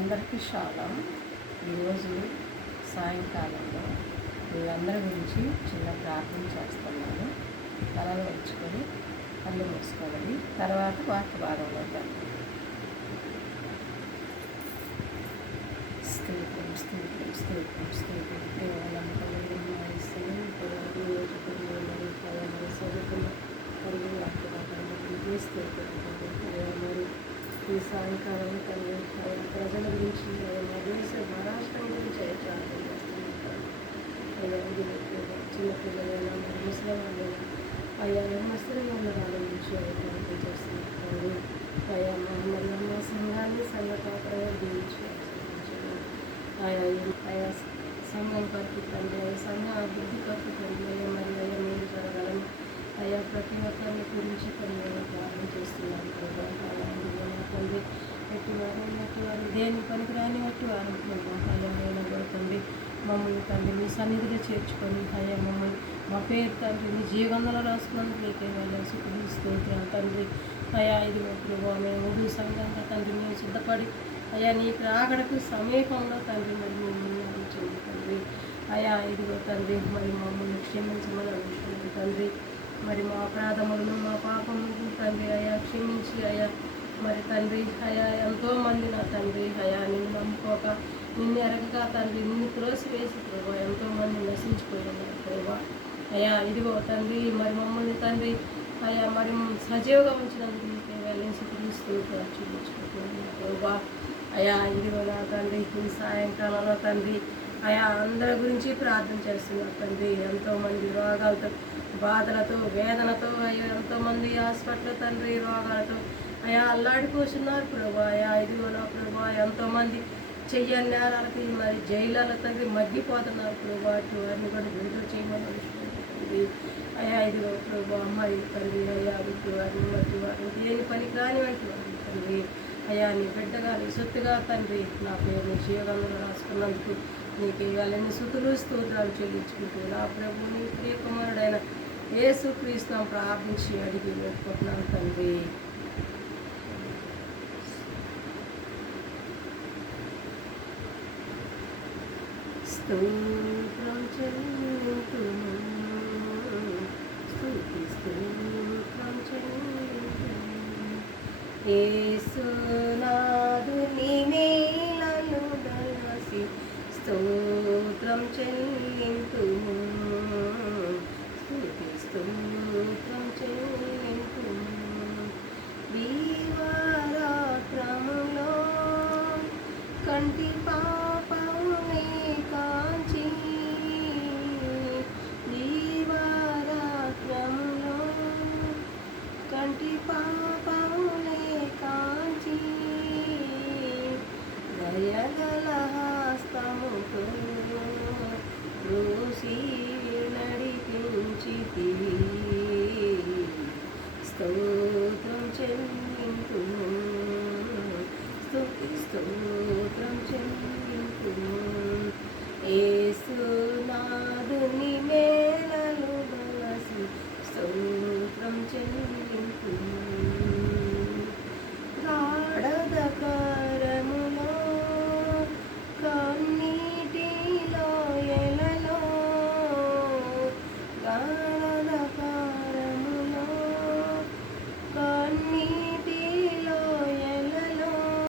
అందరికీ షాలం. ఈరోజు సాయంకాలంలో మీ అందరి గురించి చిన్న ప్రార్థన చేస్తున్నాను. తలలో ఉంచుకొని కళ్ళు మూసుకోవాలి. తర్వాత వాక్య భాగంలో వెళ్తాను. స్తోత్రం స్తోత్రం స్తోత్రం స్తోత్రం కేవలం ఈ సాయంకాలం తల్లి ప్రజల గురించి మా దేశ మహారాష్ట్రం గురించి ప్రార్థన చేస్తున్నాను. చిన్నపిల్లలైనా మరి ముసలి వాళ్ళైనా అయ్యా ముసలి వాళ్ళ గురించి ప్రార్థన చేస్తున్నాను. అయ్యా మమ్మల్ని మా సంఘాన్ని సంఘటాపరంగా దీవించి ఆయా సంఘం కొరకు తండ్రి సంఘ అభివృద్ధి కొరకు తండ్రి మరి అయ్యా మీరు జరగాలని అయ్యా ప్రతి ఒక్కరిని గురించి కొన్ని ప్రార్థన చేస్తున్నాను. తండ్రి ఎట్టివారు దేని పనికి రాని వట్టి వారు అయ్యా కూడా తండ్రి మమ్మల్ని తండ్రి మీ సన్నిధిలో చేర్చుకొని అయ్యా మమ్మల్ని మా పేరు తండ్రి మీ జీవనంలో రాసుకున్నందుకు ఏకేవాళ్ళ స్తోత్రం తండ్రి. అయ్యా ఇది ప్రభావ మేము ఉడు సంఘంగా తండ్రి మేము సిద్ధపడి అయ్యా నీ రాకడకు సమీపంలో తండ్రి మరి మేము నడిచింది తండ్రి. అయ్యా ఇదిగో తండ్రి మరి మమ్మల్ని క్షమించమని అడుగుతున్నాను తండ్రి. మరి మా అపరాధములను మా పాపములను తండ్రి అయ్యా క్షమించి అయ్యా మరి తండ్రి అయ్యా ఎంతోమంది నా తండ్రి అయ్యా నిన్ను నమ్ముకోక నిన్ను ఎరగక తండ్రి నిన్ను త్రోసివేసి ప్రభా ఎంతోమంది నశించిపోయినారు ప్రభా. అయ్యా ఇదిగో తండ్రి మరి మమ్మల్ని తండ్రి అయ్యా మరి సజీవుగా ఉంచినందుకు నీకే వెళ్ళేసి క్రీస్తు చూపించుకుంటున్నాను ప్రభా. అయ్యా ఇదిగో నా తండ్రి ఈ సాయంకాలంలో తండ్రి అయా అందరి గురించి ప్రార్థన చేస్తున్నారు తండ్రి. ఎంతోమంది రోగాలతో బాధలతో వేదనతో అయ్యా ఎంతోమంది హాస్పిటల్ తండ్రి రోగాలతో అయా అల్లాడి కూర్చున్నారు ప్రభా. అయా ఇదిగో నా ప్రభా ఎంతోమంది చెయ్యని నేరాలకి మరి జైళ్ళలో తండ్రి మగ్గిపోతున్నారు ప్రభా. వారిని కూడా విడుదల చేయమని తండ్రి. అయా ఇదిగో ప్రభా మరి తండ్రి అయ్యా విద్య వారిని మధ్య వారిని దేని పని కాని వంటి వారిని తండ్రి అయ్యా నీ బిడ్డగా నీ సొత్తుగా తండ్రి నా పేరు నీ జీవనంలో రాసుకున్నందుకు నీకు ఇవ్వాలని స్తుతులు స్తోత్రాలు చెల్లించుకుంటూ నా ప్రభు నీ ప్రియకుమారుడైన యేసుక్రీస్తు ప్రార్థించి అడిగి వేడుకుంటున్నాను తండ్రి. స్తోత్రం చెల్లింతుము స్తుతి స్తోత్రం చెల్లింతుము యేసునాథుని మేలను దలసి స్తోత్రం చెల్లింతుము స్తుతి స్తోత్రం చెల్లింతుము దీవారాత్రములో కంటి పాపమునే కాంచి దీవారాత్రములో కంటి పాపమునే కాంచి దయగల హస్తముతో రోసి నడిపించితివి స్తోత్రం చెల్లింతుము